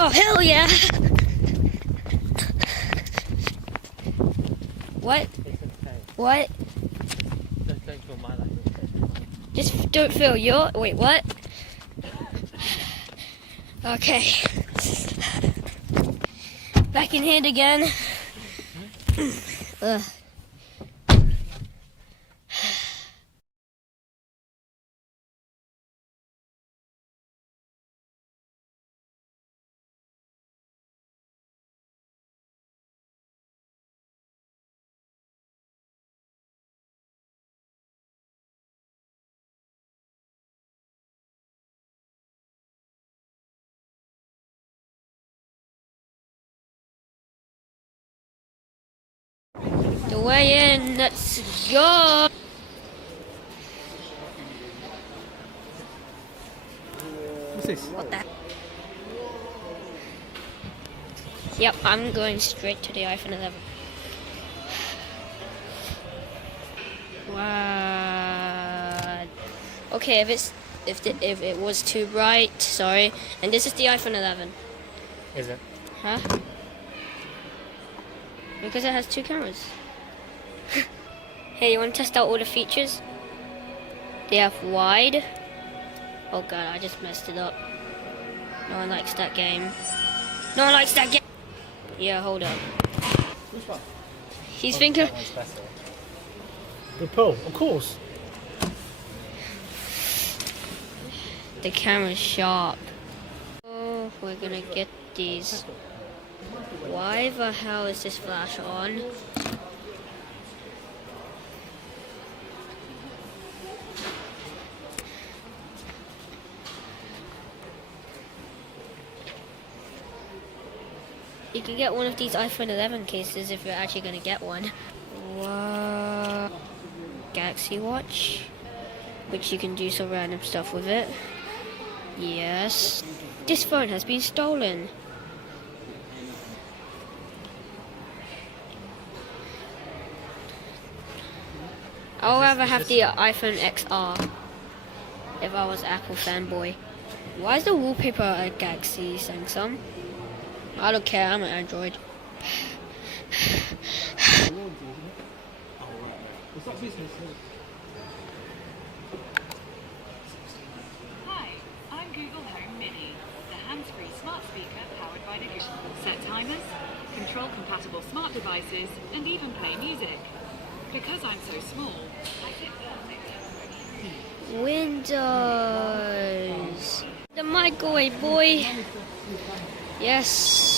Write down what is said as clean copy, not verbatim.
Oh, hell yeah! What? What? Don't feel my life. Just don't feel your... Wait, what? Okay. Back in hand again. Ugh. The way in, let's go! What's this? What the? Yep, I'm going straight to the iPhone 11. Wow. Okay, if it was too bright, sorry. And this is the iPhone 11. Is it? Huh? Because it has two cameras. Hey, you want to test out all the features? They have wide. Oh god, I just messed it up. No one likes that game. No one likes that game. Yeah, hold up. Which one? He's thinking. That one's better. The Pro, of course. The camera's sharp. Oh, we're gonna get these. Why the hell is this flash on? You can get one of these iPhone 11 cases if you're actually gonna get one. Wow. Galaxy Watch, which you can do some random stuff with it. Yes. This phone has been stolen. I would rather have the iPhone XR if I was Apple fanboy. Why is the wallpaper a Galaxy Samsung? I don't care, I'm an Android. Hi, I'm Google Home Mini, the hands-free smart speaker powered by the Google. Set timers, control compatible smart devices, and even play music. Because I'm so small, I fit perfect. Windows. The microwave, boy. Yes.